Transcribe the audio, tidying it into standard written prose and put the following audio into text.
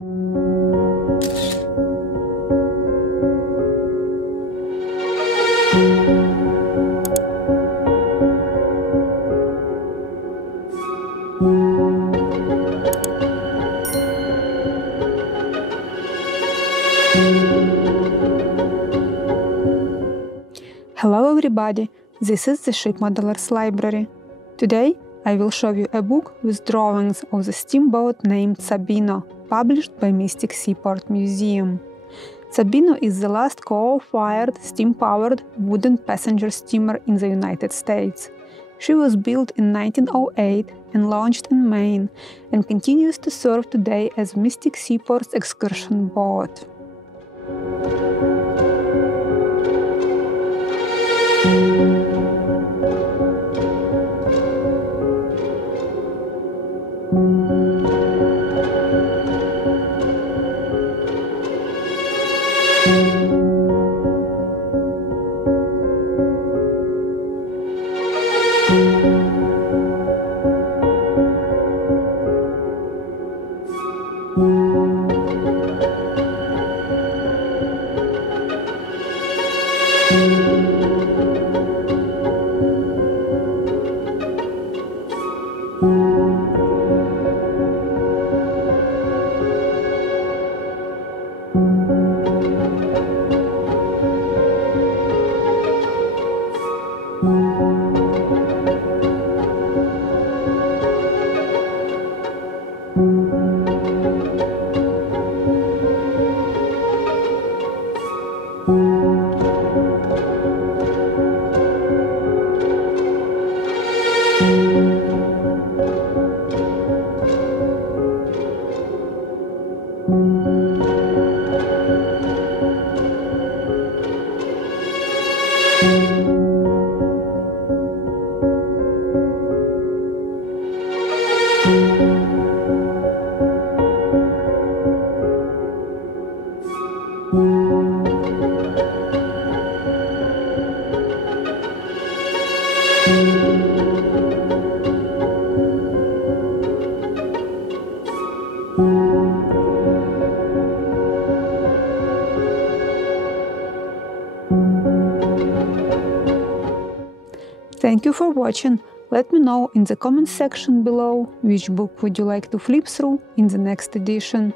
Hello everybody, this is the Ship Modelers Library. Today I will show you a book with drawings of the steamboat named SABINO, published by Mystic Seaport Museum. SABINO is the last coal-fired, steam-powered wooden passenger steamer in the United States. She was built in 1908 and launched in Maine, and continues to serve today as Mystic Seaport's excursion boat. Thank you for watching. Let me know in the comments section below which book would you like to flip through in the next edition.